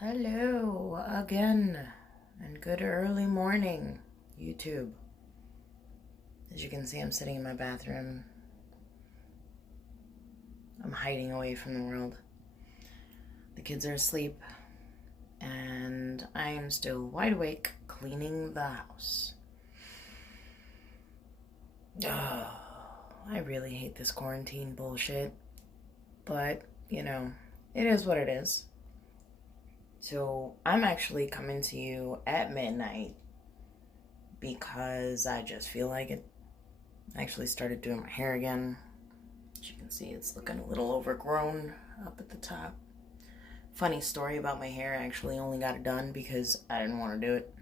Hello again, and good early morning, YouTube. As you can see, I'm sitting in my bathroom. I'm hiding away from the world. The kids are asleep, and I am still wide awake cleaning the house. Oh, I really hate this quarantine bullshit, but, it is what it is. So I'm actually coming to you at midnight because I just feel like it. I actually started doing my hair again. As you can see, it's looking a little overgrown up at the top. Funny story about my hair, I actually only got it done because I didn't want to do it.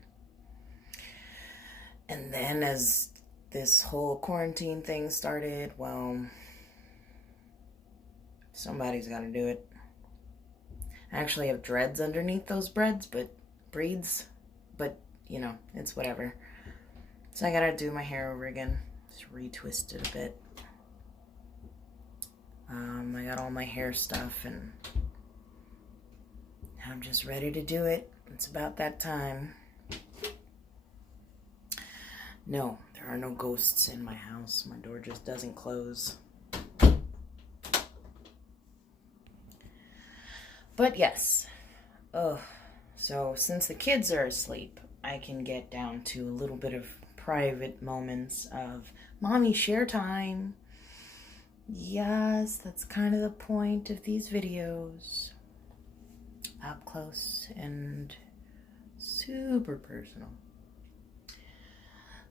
And then as this whole quarantine thing started, well, somebody's got to do it. I actually have dreads underneath those breads, but it's whatever. So I gotta do my hair over again. Just retwist it a bit. I got all my hair stuff and I'm just ready to do it. It's about that time. No, there are no ghosts in my house. My door just doesn't close. But yes. So since the kids are asleep, I can get down to a little bit of private moments of mommy share time. Yes, that's kind of the point of these videos. Up close and super personal.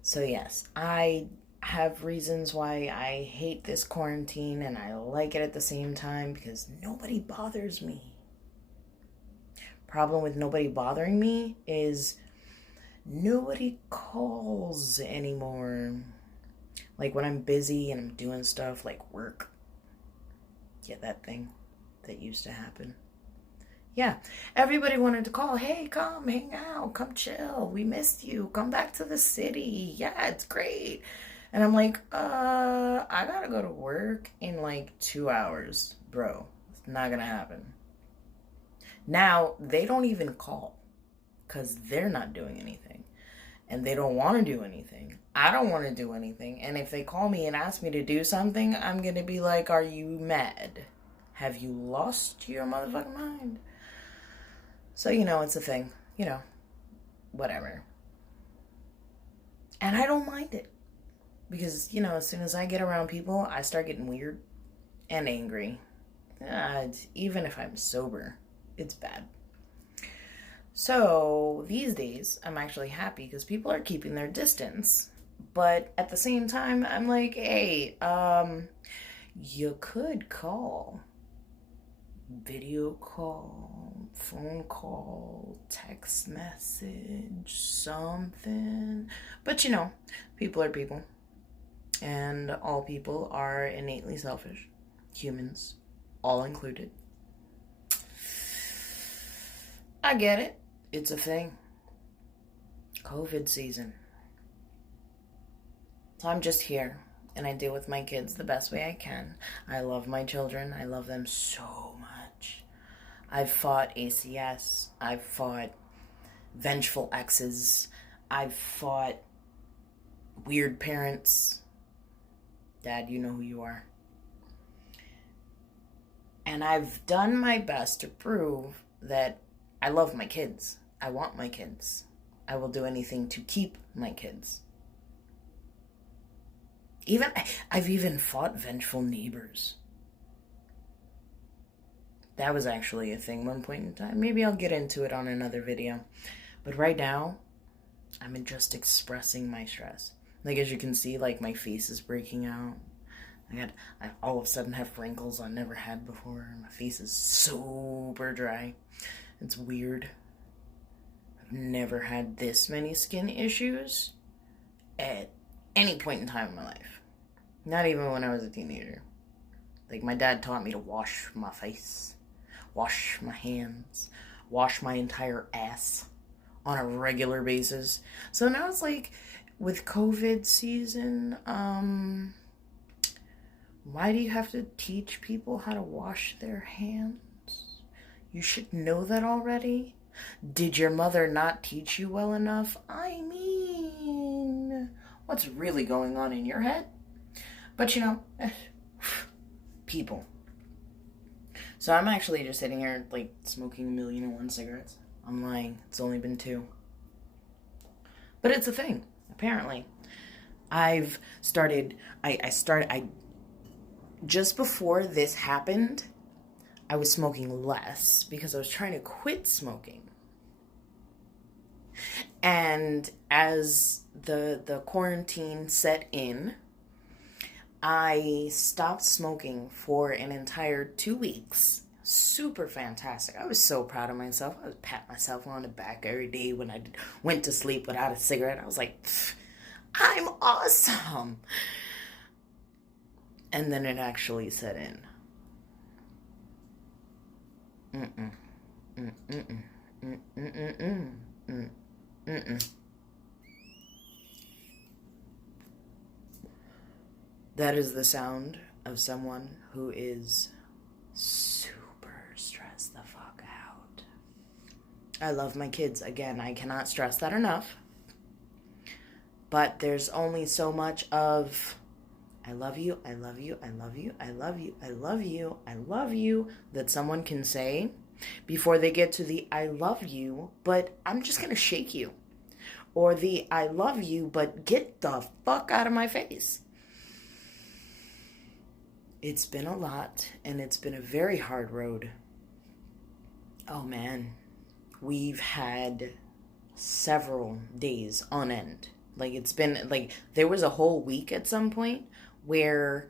So yes, I have reasons why I hate this quarantine and I like it at the same time because nobody bothers me. Problem with nobody bothering me is nobody calls anymore. Like when I'm busy and I'm doing stuff like work. Yeah, that thing that used to happen. Yeah, everybody wanted to call. Hey, come hang out, come chill. We missed you. Come back to the city. Yeah, it's great. And I'm like, I gotta go to work in like 2 hours, bro. It's not gonna happen. Now they don't even call because they're not doing anything and they don't want to do anything. I don't want to do anything. And if they call me and ask me to do something, I'm going to be like, are you mad? Have you lost your motherfucking mind? So, it's a thing. Whatever. And I don't mind it. Because, as soon as I get around people, I start getting weird and angry. Even if I'm sober, it's bad. So these days, I'm actually happy because people are keeping their distance. But at the same time, I'm like, hey, you could call. Video call, phone call, text message, something. But people are people. And all people are innately selfish. Humans, all included. I get it. It's a thing. COVID season. So I'm just here and I deal with my kids the best way I can. I love my children. I love them so much. I've fought ACS. I've fought vengeful exes. I've fought weird parents. Dad, you know who you are. And I've done my best to prove that I love my kids. I want my kids. I will do anything to keep my kids. I've even fought vengeful neighbors. That was actually a thing one point in time. Maybe I'll get into it on another video. But right now, I'm just expressing my stress. Like as you can see, like my face is breaking out. I all of a sudden have wrinkles I never had before. My face is super dry. It's weird. I've never had this many skin issues at any point in time in my life. Not even when I was a teenager. Like my dad taught me to wash my face, wash my hands, wash my entire ass on a regular basis. So now it's like with COVID season, why do you have to teach people how to wash their hands? You should know that already. Did your mother not teach you well enough? I mean, what's really going on in your head? But people. So I'm actually just sitting here, like, smoking 1,000,001 cigarettes. I'm lying. It's only been 2. But it's a thing, apparently. I've started, I just before this happened, I was smoking less because I was trying to quit smoking. And as the quarantine set in, I stopped smoking for an entire 2 weeks. Super fantastic. I was so proud of myself. I was pat myself on the back every day when I went to sleep without a cigarette. I was like, I'm awesome. And then it actually set in. Mm-mm. Mm-mm. Mm-mm. Mm-mm. Mm-mm. That is the sound of someone who is super stressed the fuck out. I love my kids. Again, I cannot stress that enough. But there's only so much of I love you, I love you, I love you, I love you, I love you, I love you that someone can say before they get to the I love you, but I'm just going to shake you. Or the I love you, but get the fuck out of my face. It's been a lot, and it's been a very hard road. Oh man, we've had several days on end. Like, it's been, like, there was a whole week at some point where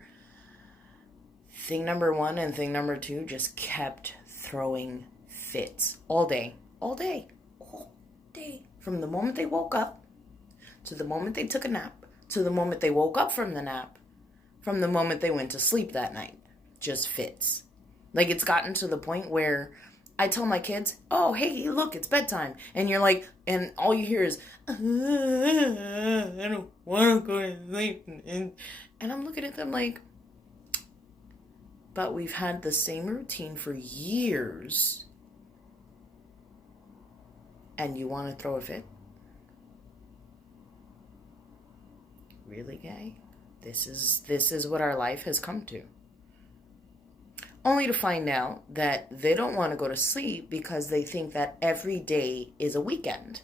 thing number 1 and thing number 2 just kept throwing fits all day, all day, all day. From the moment they woke up, to the moment they took a nap, to the moment they woke up from the nap, from the moment they went to sleep that night. Just fits. Like, it's gotten to the point where I tell my kids, oh, hey, look, it's bedtime. And you're like, and all you hear is, I don't want to go to sleep. And I'm looking at them like, but we've had the same routine for years. And you want to throw a fit? Really, gay? This is what our life has come to. Only to find out that they don't want to go to sleep because they think that every day is a weekend.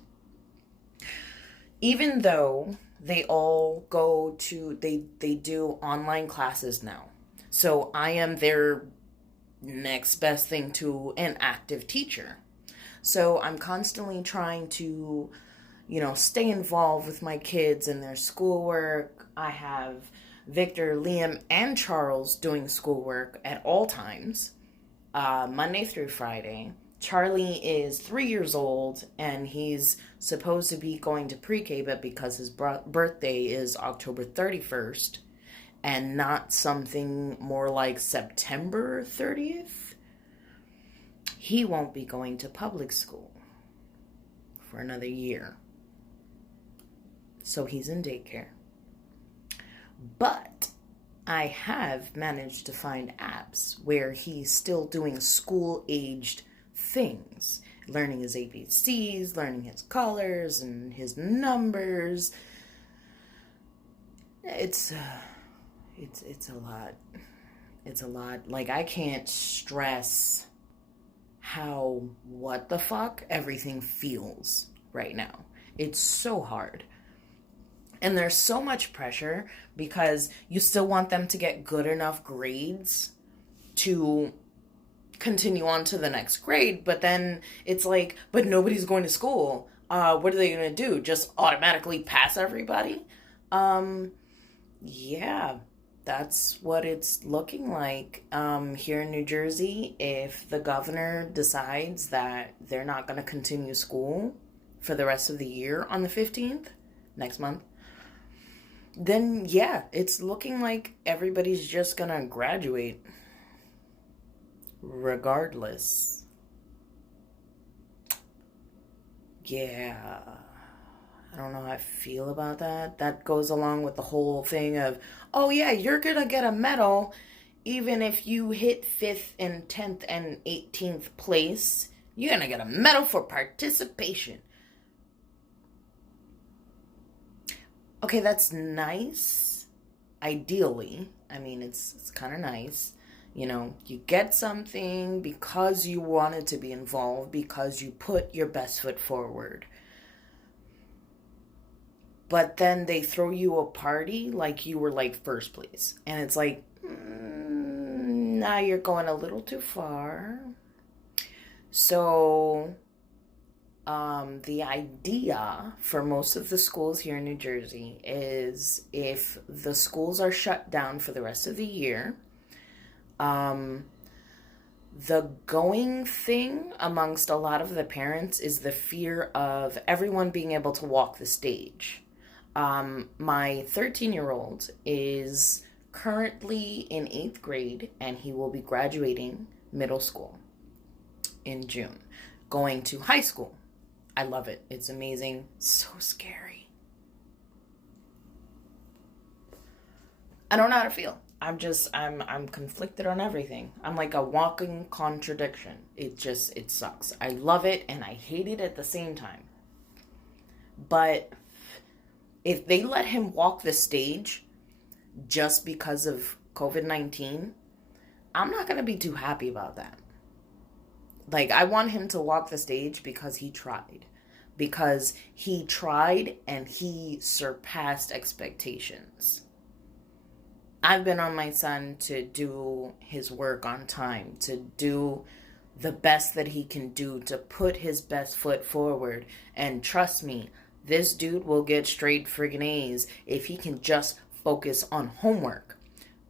Even though they all go to, they do online classes now. So I am their next best thing to an active teacher. So I'm constantly trying to, stay involved with my kids and their schoolwork. I have Victor, Liam, and Charles doing schoolwork at all times, Monday through Friday. Charlie is 3 years old, and he's supposed to be going to pre-K, but because his birthday is October 31st, and not something more like September 30th, he won't be going to public school for another year. So he's in daycare. But I have managed to find apps where he's still doing school-aged things. Learning his ABCs, learning his colors and his numbers. It's a lot. It's a lot. Like, I can't stress how what the fuck everything feels right now. It's so hard. And there's so much pressure because you still want them to get good enough grades to continue on to the next grade. But then it's like, but nobody's going to school. What are they going to do? Just automatically pass everybody? Yeah, that's what it's looking like. Here in New Jersey, if the governor decides that they're not going to continue school for the rest of the year on the 15th, next month, then yeah, it's looking like everybody's just gonna graduate regardless. Yeah, I don't know how I feel about that. That goes along with the whole thing of, oh yeah, you're gonna get a medal even if you hit 5th and 10th and 18th place, you're going to get a medal for participation. Okay, that's nice. Ideally, I mean, it's kind of nice. You know, you get something because you wanted to be involved, because you put your best foot forward. But then they throw you a party like you were like first place. And it's like, now you're going a little too far. So, the idea for most of the schools here in New Jersey is if the schools are shut down for the rest of the year, the going thing amongst a lot of the parents is the fear of everyone being able to walk the stage. My 13-year-old is currently in 8th grade, and he will be graduating middle school in June, going to high school. I love it. It's amazing. So scary. I don't know how to feel. I'm conflicted on everything. I'm like a walking contradiction. It sucks. I love it and I hate it at the same time. But if they let him walk the stage just because of COVID-19, I'm not going to be too happy about that. Like, I want him to walk the stage because he tried. Because he tried and he surpassed expectations. I've been on my son to do his work on time, to do the best that he can do, to put his best foot forward. And trust me, this dude will get straight friggin' A's if he can just focus on homework.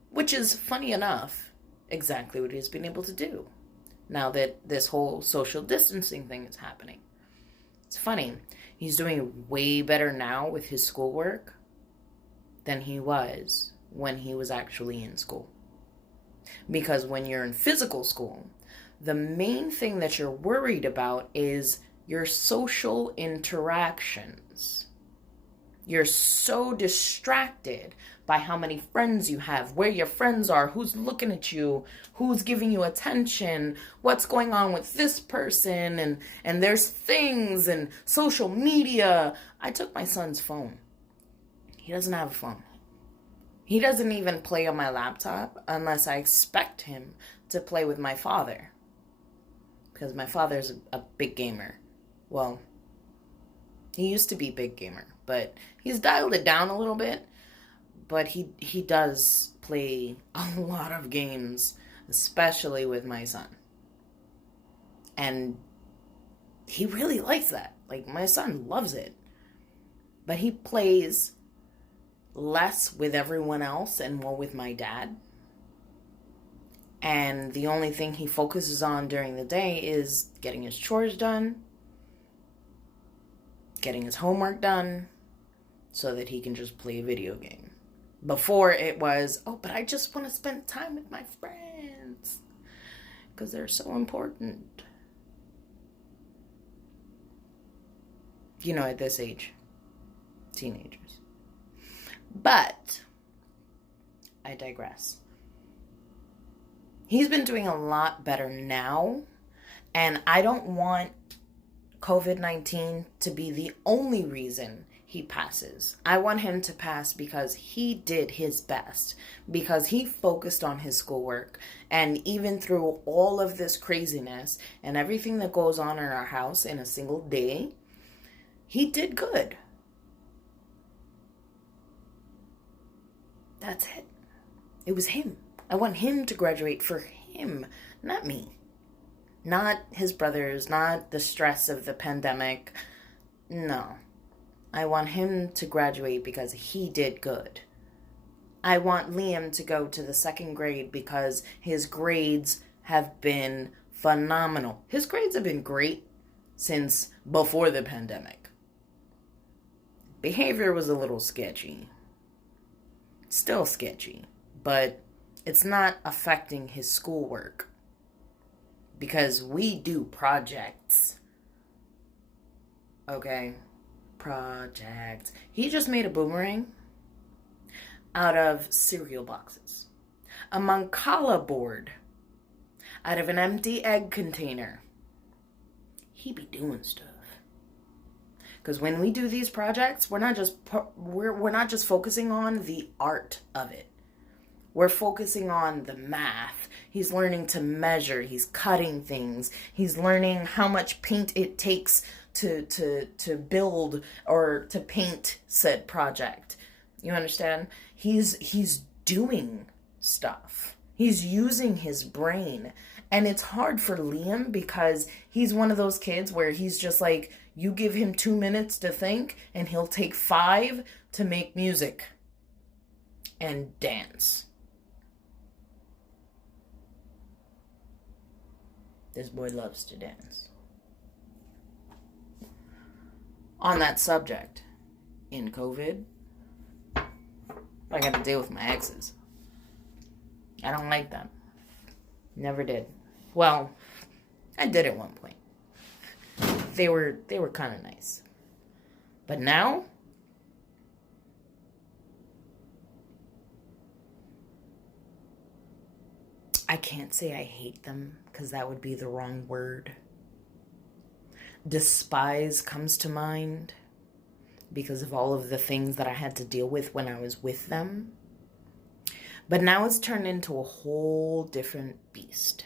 Which is, funny enough, exactly what he's been able to do now that this whole social distancing thing is happening. It's funny. He's doing way better now with his schoolwork than he was when he was actually in school. Because when you're in physical school, the main thing that you're worried about is your social interactions. You're so distracted by how many friends you have, where your friends are, who's looking at you, who's giving you attention, what's going on with this person, and there's things and social media. I took my son's phone. He doesn't have a phone. He doesn't even play on my laptop unless I expect him to play with my father. Because my father's a big gamer. Well, he used to be a big gamer, but he's dialed it down a little bit. But he does play a lot of games, especially with my son. And he really likes that. Like, my son loves it. But he plays less with everyone else and more with my dad. And the only thing he focuses on during the day is getting his chores done, getting his homework done, so that he can just play a video game. Before it was, oh, but I just want to spend time with my friends because they're so important. You know, at this age, teenagers. But I digress. He's been doing a lot better now, and I don't want COVID-19 to be the only reason he passes. I want him to pass because he did his best, because he focused on his schoolwork, and even through all of this craziness and everything that goes on in our house in a single day, he did good. That's it. It was him. I want him to graduate for him, not me. Not his brothers, not the stress of the pandemic. No. I want him to graduate because he did good. I want Liam to go to the 2nd grade because his grades have been phenomenal. His grades have been great since before the pandemic. Behavior was a little sketchy. Still sketchy, but it's not affecting his schoolwork because we do projects. Okay, projects. He just made a boomerang out of cereal boxes. a Mancala board out of an empty egg container. He be doing stuff. Because when we do these projects, we're not just focusing on the art of it. We're focusing on the math. He's learning to measure. He's cutting things. He's learning how much paint it takes to build or to paint said project. You understand? He's doing stuff. He's using his brain. And it's hard for Liam because he's one of those kids where he's just like, you give him 2 minutes to think and he'll take 5 to make music and dance. This boy loves to dance. On that subject, in COVID, I got to deal with my exes. I don't like them. Never did. Well, I did at one point. They were kind of nice. But now, I can't say I hate them because that would be the wrong word. Despise comes to mind because of all of the things that I had to deal with when I was with them. But now it's turned into a whole different beast.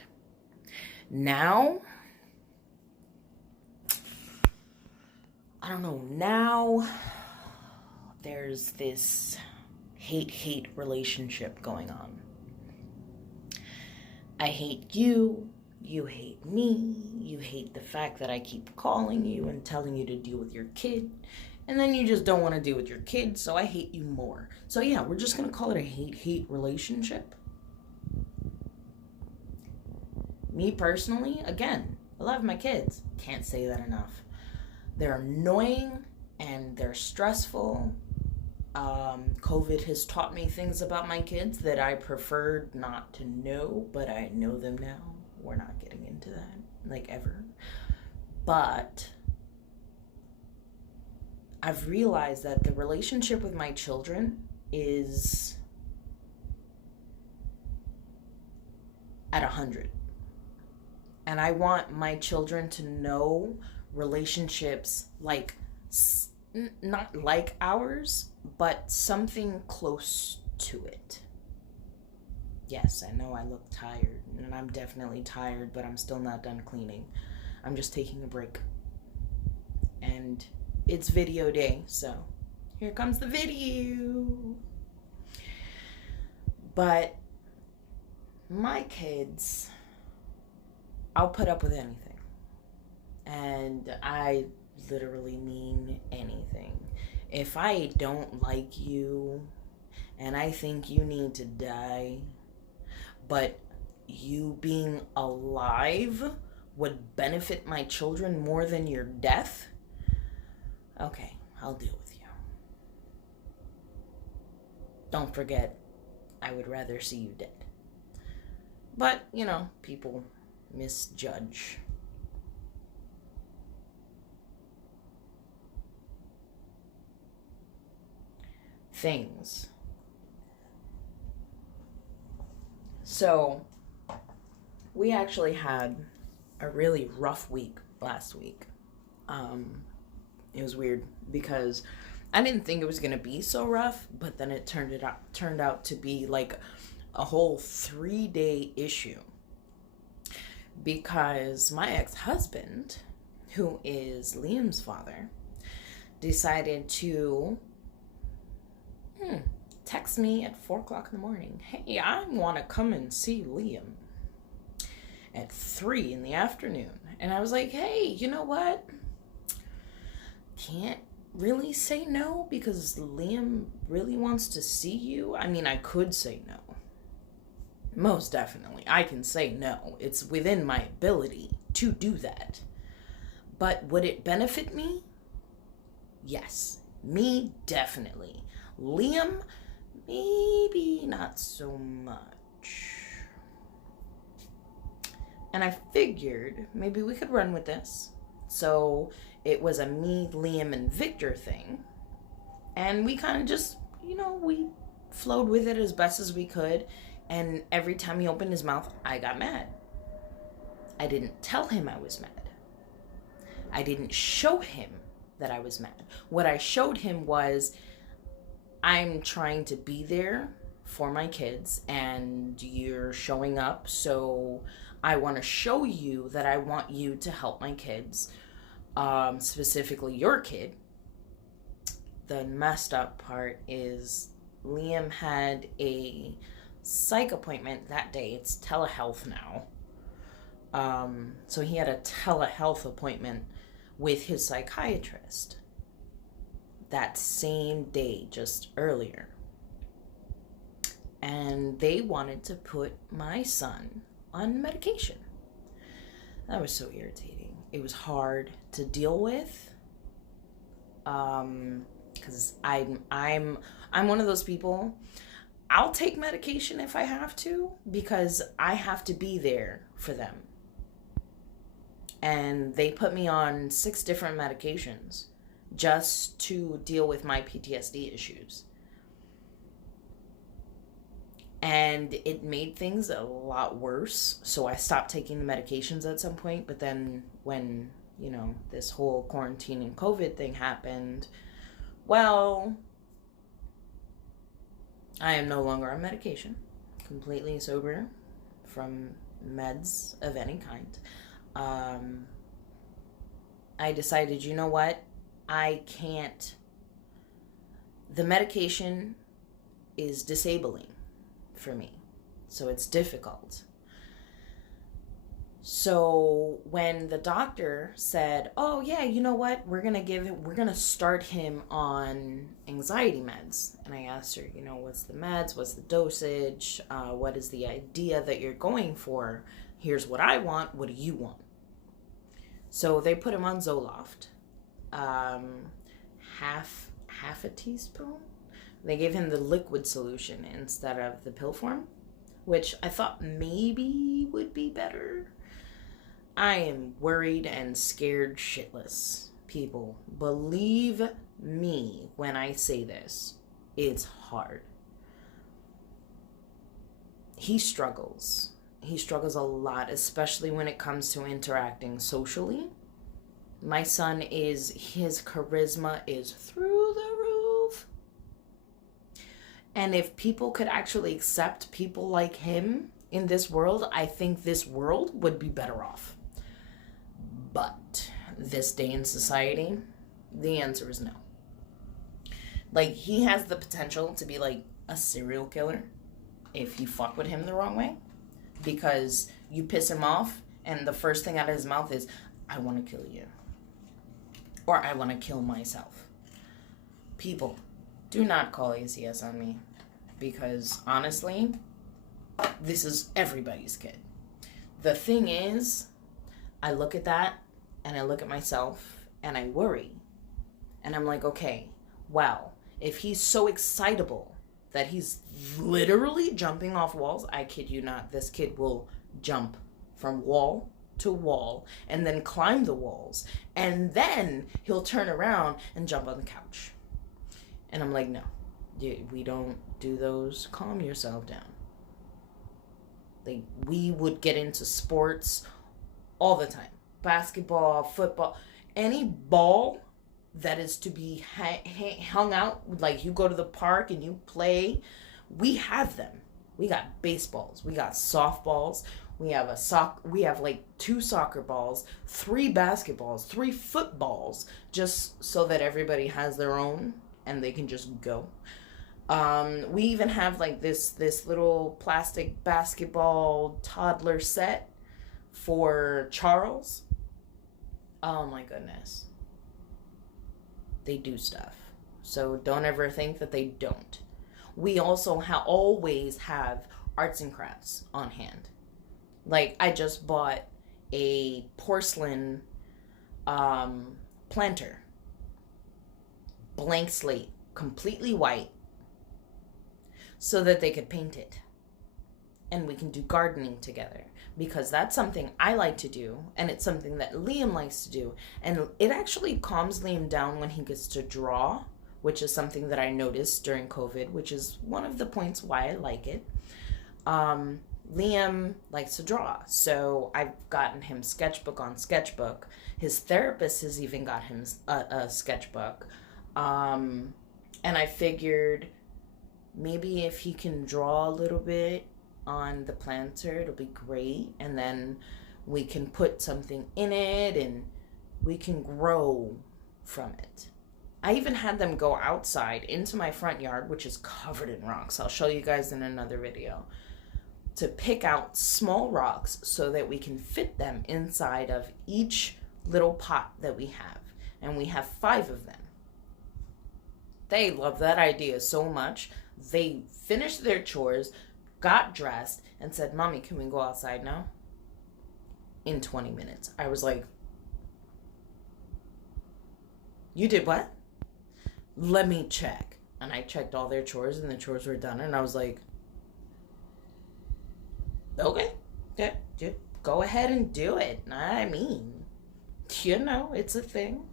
Now, I don't know, now there's this hate relationship going on. I hate you, you hate me, you hate the fact that I keep calling you and telling you to deal with your kid, and then you just don't want to deal with your kid, so I hate you more. So yeah, we're just going to call it a hate relationship. Me personally, again, I love my kids. Can't say that enough. They're annoying and they're stressful. COVID has taught me things about my kids that I preferred not to know, but I know them now. We're not getting into that, like, ever. But I've realized that the relationship with my children is at 100. And I want my children to know relationships like, not like ours, but something close to it. Yes, I know I look tired, and I'm definitely tired, but I'm still not done cleaning. I'm just taking a break. And it's video day, so here comes the video. But my kids, I'll put up with anything. And I literally mean anything. If I don't like you and I think you need to die, but you being alive would benefit my children more than your death, okay, I'll deal with you. Don't forget, I would rather see you dead. But, you know, people misjudge. Things. So, we actually had a really rough week last week. It was weird because I didn't think it was gonna be so rough, but then it turned out to be like a whole 3-day issue because my ex-husband, who is Liam's father, decided to text me at 4:00 in the morning. Hey, I want to come and see Liam at 3 in the afternoon. And I was like, hey, you know what? Can't really say no because Liam really wants to see you. I mean, I could say no. Most definitely. I can say no. It's within my ability to do that. But would it benefit me? Yes. Me, definitely. Liam, maybe not so much. And I figured maybe we could run with this. So it was a me, Liam, and Victor thing. And we kind of just, we flowed with it as best as we could. And every time he opened his mouth, I got mad. I didn't tell him I was mad. I didn't show him that I was mad. What I showed him was, I'm trying to be there for my kids and you're showing up, so I want to show you that I want you to help my kids, specifically your kid. The messed up part is Liam had a psych appointment that day. It's telehealth now. So he had a telehealth appointment with his psychiatrist that same day, just earlier. And they wanted to put my son on medication. That was so irritating. It was hard to deal with. Because I'm one of those people. I'll take medication if I have to, because I have to be there for them. And they put me on 6 different medications just to deal with my PTSD issues. And it made things a lot worse. So I stopped taking the medications at some point. But then when, this whole quarantine and COVID thing happened, well, I am no longer on medication. Completely sober from meds of any kind. I decided, you know what? I can't. The medication is disabling for me. So it's difficult. So when the doctor said, oh yeah, you know what? We're going to start him on anxiety meds. And I asked her, what's the meds? What's the dosage? What is the idea that you're going for? Here's what I want. What do you want? So they put him on Zoloft. Half a teaspoon. They gave him the liquid solution instead of the pill form, which I thought maybe would be better. I am worried and scared shitless. People, believe me when I say this. It's hard. He struggles. He struggles a lot, especially when it comes to interacting socially. My son his charisma is through the roof. And if people could actually accept people like him in this world, I think this world would be better off. But this day in society, the answer is no. Like, he has the potential to be like a serial killer if you fuck with him the wrong way. Because you piss him off and the first thing out of his mouth is, I want to kill you. Or I want to kill myself. People, do not call ACS on me. Because honestly, this is everybody's kid. The thing is, I look at that and I look at myself and I worry. And I'm like, okay, well, if he's so excitable that he's literally jumping off walls, I kid you not, this kid will jump from wall to wall and then climb the walls. And then he'll turn around and jump on the couch. And I'm like, no, we don't do those. Calm yourself down. Like, we would get into sports all the time. Basketball, football, any ball that is to be hung out, like you go to the park and you play, we have them. We got baseballs, we got softballs, we have like 2 soccer balls, 3 basketballs, 3 footballs, just so that everybody has their own and they can just go. We even have like this little plastic basketball toddler set for Charles. Oh my goodness. They do stuff. So don't ever think that they don't. We also always have arts and crafts on hand. Like, I just bought a porcelain planter. Blank slate. Completely white. So that they could paint it. And we can do gardening together. Because that's something I like to do, and it's something that Liam likes to do. And it actually calms Liam down when he gets to draw, which is something that I noticed during COVID, which is one of the points why I like it. Liam likes to draw, so I've gotten him sketchbook on sketchbook. His therapist has even got him a sketchbook. Um, and I figured maybe if he can draw a little bit on the planter, it'll be great. And then we can put something in it and we can grow from it. I even had them go outside into my front yard, which is covered in rocks. I'll show you guys in another video. To pick out small rocks so that we can fit them inside of each little pot that we have. And we have 5 of them. They love that idea so much. They finished their chores, got dressed, and said, "Mommy, can we go outside now?" In 20 minutes. I was like, "You did what?" "Let me check." And I checked all their chores, and the chores were done. And I was like, "Okay, yeah, go ahead and do it." I mean, it's a thing.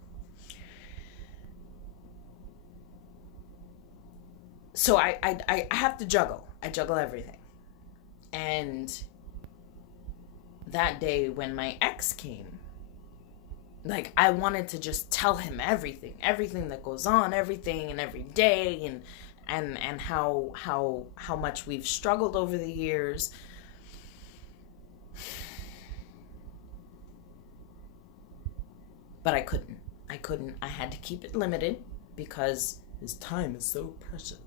So I have to juggle. I juggle everything. And that day when my ex came, like, I wanted to just tell him everything that goes on, everything and every day, and how much we've struggled over the years. But I couldn't. I had to keep it limited because his time is so precious.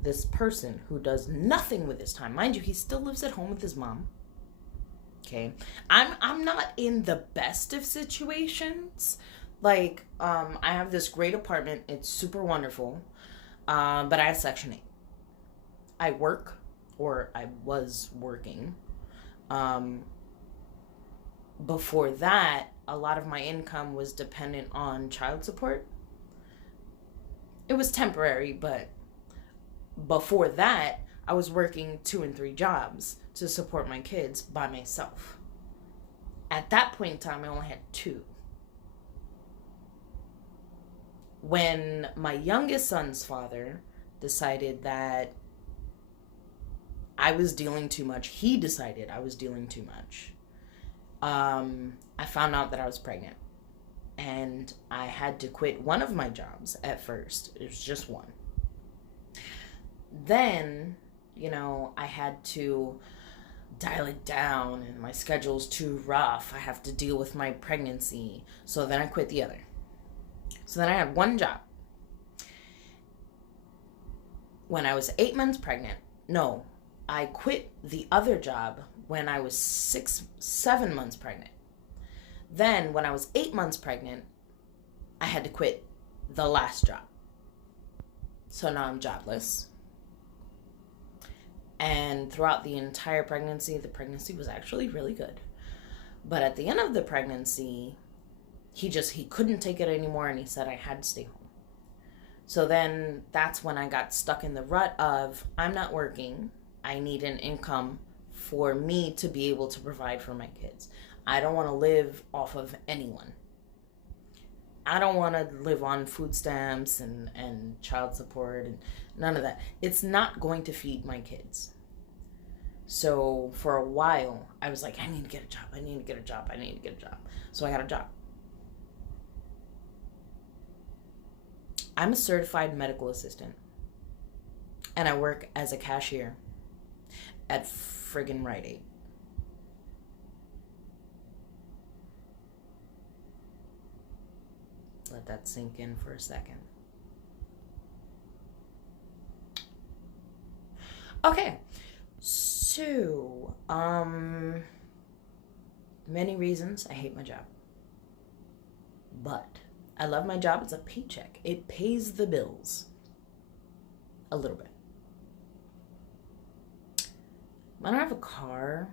This person who does nothing with his time, mind you, he still lives at home with his mom. Okay, I'm not in the best of situations. Like, I have this great apartment. It's super wonderful, but I have Section 8. I work, or I was working. Before that, a lot of my income was dependent on child support. It was temporary, but before that, I was working 2 and 3 jobs to support my kids by myself. At that point in time, I only had 2. When my youngest son's father decided that I was dealing too much, he decided I was dealing too much. I found out that I was pregnant. And I had to quit one of my jobs at first. It was just one. Then, I had to dial it down, and my schedule's too rough. I have to deal with my pregnancy. So then I quit the other. So then I had one job. When I was 8 months pregnant, no, I quit the other job when I was 7 months pregnant. Then when I was 8 months pregnant, I had to quit the last job. So now I'm jobless. And throughout the entire pregnancy, the pregnancy was actually really good. But at the end of the pregnancy, he couldn't take it anymore, and he said I had to stay home. So then that's when I got stuck in the rut of, I'm not working. I need an income for me to be able to provide for my kids. I don't want to live off of anyone. I don't want to live on food stamps and child support and none of that. It's not going to feed my kids. So for a while, I was like, I need to get a job. So I got a job. I'm a certified medical assistant. And I work as a cashier at friggin' Rite Aid. Let that sink in for a second. Okay, so, many reasons I hate my job. But I love my job. It's a paycheck. It pays the bills. A little bit. I don't have a car.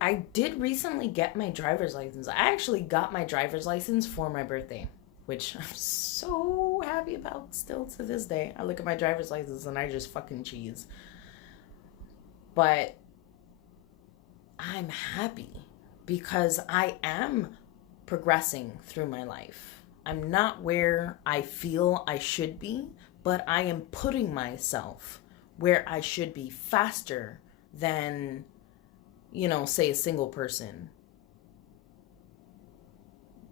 I did recently get my driver's license. I actually got my driver's license for my birthday, which I'm so happy about still to this day. I look at my driver's license and I just fucking cheese. But I'm happy because I am progressing through my life. I'm not where I feel I should be, but I am putting myself where I should be faster than, say a single person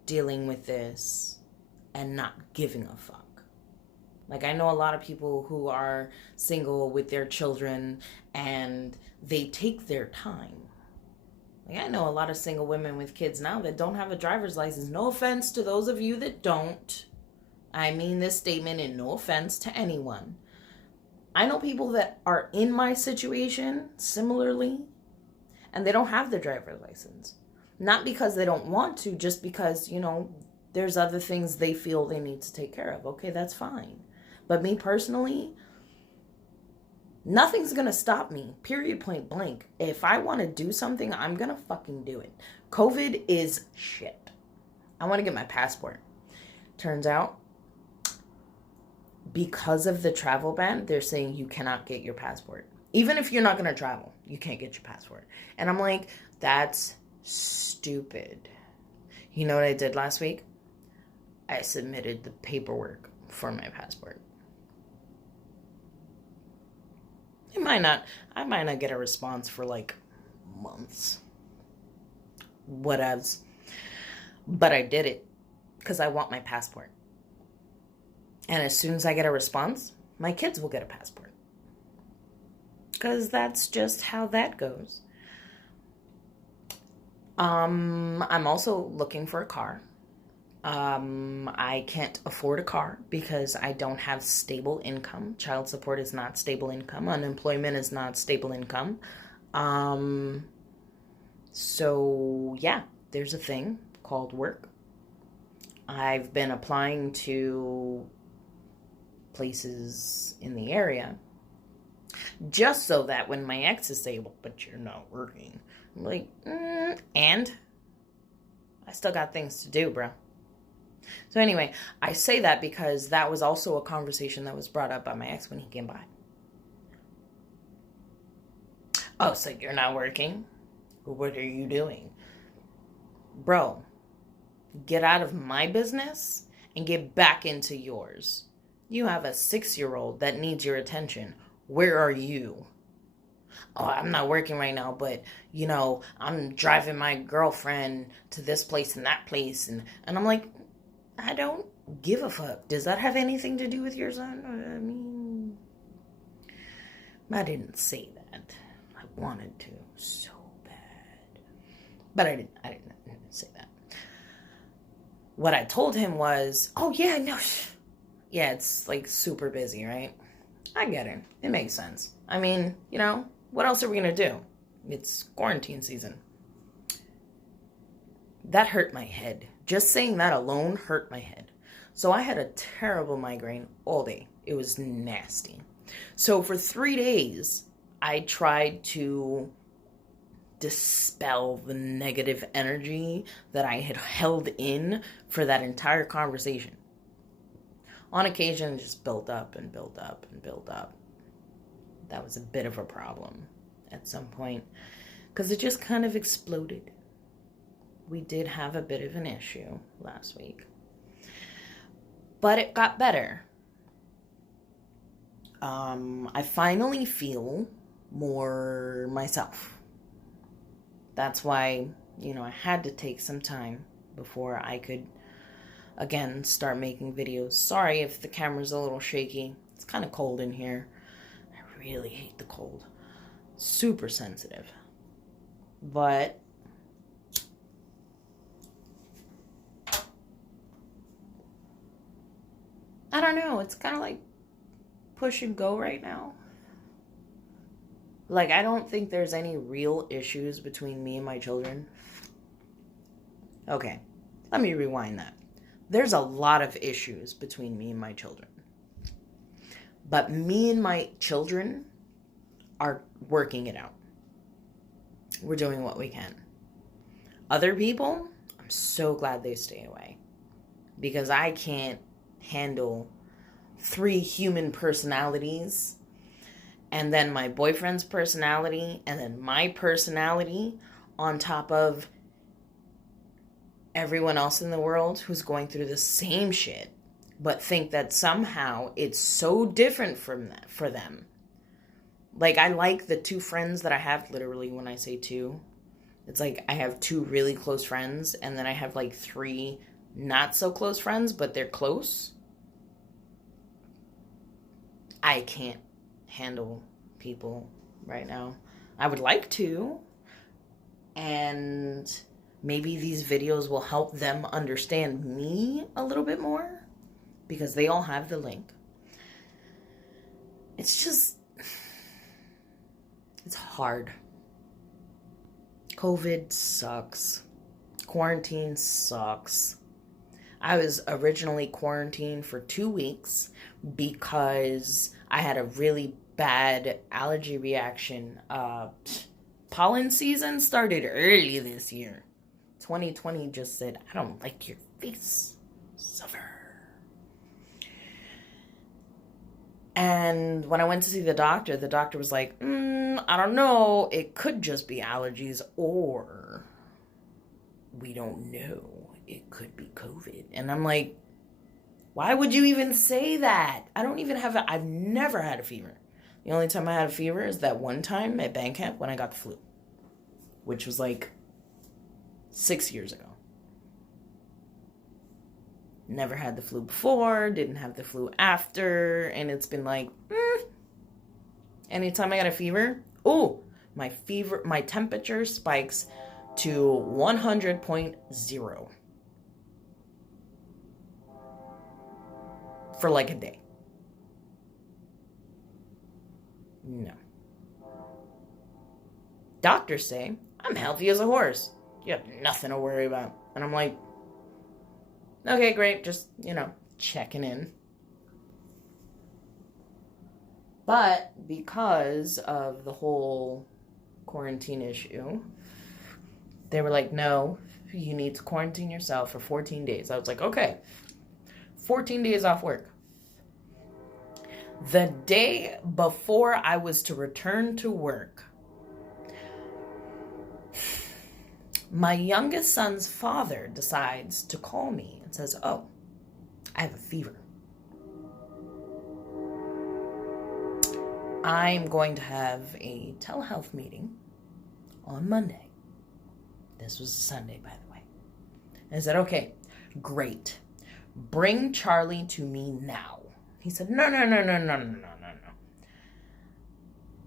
dealing with this and not giving a fuck. Like, I know a lot of people who are single with their children and they take their time. Like, I know a lot of single women with kids now that don't have a driver's license. No offense to those of you that don't. I mean this statement in no offense to anyone. I know people that are in my situation similarly, and they don't have the driver's license. Not because they don't want to, just because, there's other things they feel they need to take care of. Okay, that's fine. But me personally, nothing's gonna stop me, period, point blank. If I want to do something, I'm gonna fucking do it. COVID is shit. I want to get my passport. Turns out, because of the travel ban, they're saying you cannot get your passport. Even if you're not gonna travel, you can't get your passport. And I'm like, that's stupid. You know what I did last week? I submitted the paperwork for my passport. I might not get a response for like months. Whatevs. But I did it because I want my passport. And as soon as I get a response, my kids will get a passport. Because that's just how that goes. I'm also looking for a car. I can't afford a car because I don't have stable income. Child support is not stable income. Unemployment is not stable income. So yeah, there's a thing called work. I've been applying to places in the area just so that when my exes say, well, but you're not working, I'm like, and I still got things to do, bro. So anyway, I say that because that was also a conversation that was brought up by my ex when he came by. Oh, so you're not working? What are you doing? Bro, get out of my business and get back into yours. You have a 6-year-old that needs your attention. Where are you? Oh, I'm not working right now, but, I'm driving my girlfriend to this place and that place. And I'm like, I don't give a fuck. Does that have anything to do with your son? I mean, I didn't say that. I wanted to so bad. But I didn't say that. What I told him was, oh yeah, no. Yeah, it's like super busy, right? I get it. It makes sense. I mean, what else are we going to do? It's quarantine season. That hurt my head. Just saying that alone hurt my head. So I had a terrible migraine all day. It was nasty. So for 3 days, I tried to dispel the negative energy that I had held in for that entire conversation. On occasion, it just built up and built up and built up. That was a bit of a problem at some point because it just kind of exploded. We did have a bit of an issue last week, but it got better. I finally feel more myself. That's why, I had to take some time before I could, again, start making videos. Sorry if the camera's a little shaky. It's kind of cold in here. I really hate the cold. Super sensitive. But I don't know. It's kind of like push and go right now. Like, I don't think there's any real issues between me and my children. Okay, let me rewind that. There's a lot of issues between me and my children. But me and my children are working it out. We're doing what we can. Other people, I'm so glad they stay away. Because I can't handle 3 human personalities, and then my boyfriend's personality, and then my personality on top of everyone else in the world who's going through the same shit, but think that somehow it's so different from that for them. Like, I like the two friends that I have, literally, when I say two. It's like I have two really close friends, and then I have like three not so close friends, but they're close. I can't handle people right now. I would like to, and maybe these videos will help them understand me a little bit more because they all have the link. It's just, it's hard. COVID sucks. Quarantine sucks. I was originally quarantined for 2 weeks because I had a really bad allergy reaction. Pollen season started early this year. 2020 just said, I don't like your face. Suffer. And when I went to see the doctor was like, I don't know. It could just be allergies, or we don't know. It could be COVID. And I'm like, why would you even say that? I've never had a fever. The only time I had a fever is that one time at band camp when I got the flu, which was like 6 years ago. Never had the flu before, didn't have the flu after, and it's been like, anytime I got a fever, my temperature spikes to 100.0 for like a day. No. Doctors say I'm healthy as a horse. You have nothing to worry about. And I'm like, okay, great. Just, checking in. But because of the whole quarantine issue, they were like, no, you need to quarantine yourself for 14 days. I was like, okay, 14 days off work. The day before I was to return to work, my youngest son's father decides to call me and says, oh, I have a fever. I'm going to have a telehealth meeting on Monday. This was a Sunday, by the way. And I said, okay, great. Bring Charlie to me now. He said, no.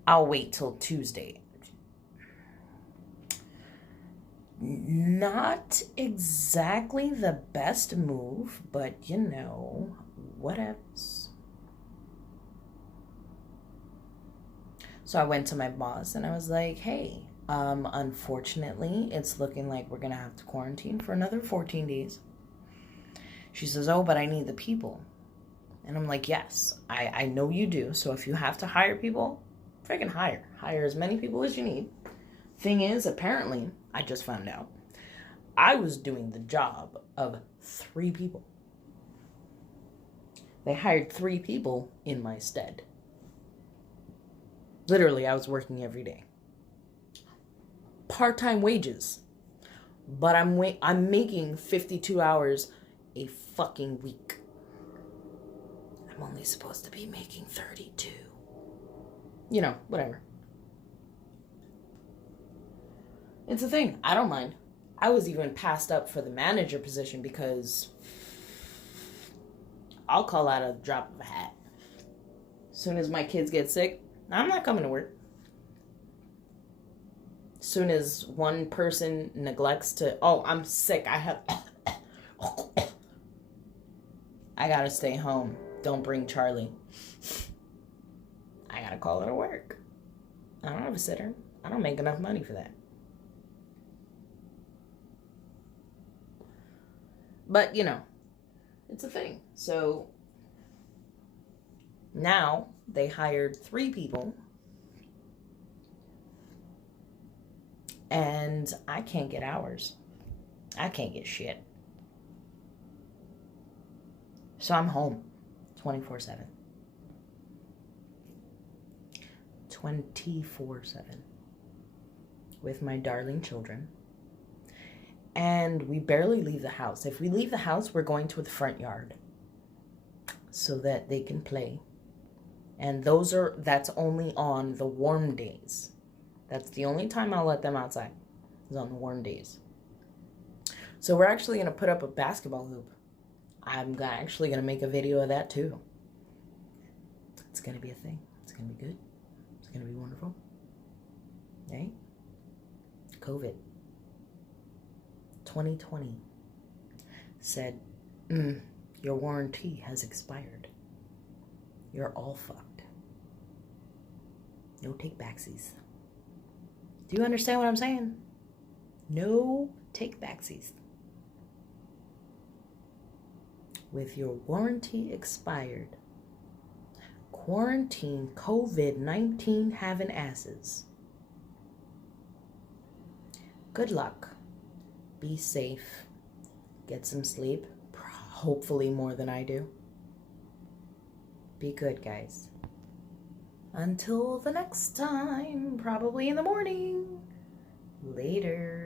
I'll wait till Tuesday. Not exactly the best move, but what else? So I went to my boss and I was like, hey, unfortunately, it's looking like we're going to have to quarantine for another 14 days. She says, oh, but I need the people. And I'm like, yes, I know you do. So if you have to hire people, freaking hire. Hire as many people as you need. Thing is, apparently, I just found out, I was doing the job of 3 people. They hired 3 people in my stead. Literally, I was working every day. Part-time wages. But I'm making 52 hours a fucking week. I'm only supposed to be making 32. Whatever. It's a thing. I don't mind. I was even passed up for the manager position because I'll call out a drop of a hat. As soon as my kids get sick, I'm not coming to work. As soon as one person neglects to, I'm sick, I gotta stay home. Don't bring Charlie. I gotta call her to work. I don't have a sitter. I don't make enough money for that. But, it's a thing. So now they hired 3 people and I can't get hours. I can't get shit. So I'm home 24/7. 24/7 with my darling children. And we barely leave the house. If we leave the house, we're going to the front yard so that they can play. And that's only on the warm days. That's the only time I'll let them outside, is on the warm days. So we're actually going to put up a basketball hoop. I'm actually going to make a video of that too. It's going to be a thing. It's going to be good. It's going to be wonderful. Right? COVID 2020 said, your warranty has expired. You're all fucked. No take backsies. Do you understand what I'm saying? No take backsies. With your warranty expired, quarantine COVID-19 having asses. Good luck. Be safe. Get some sleep. Hopefully more than I do. Be good, guys. Until the next time, probably in the morning. Later.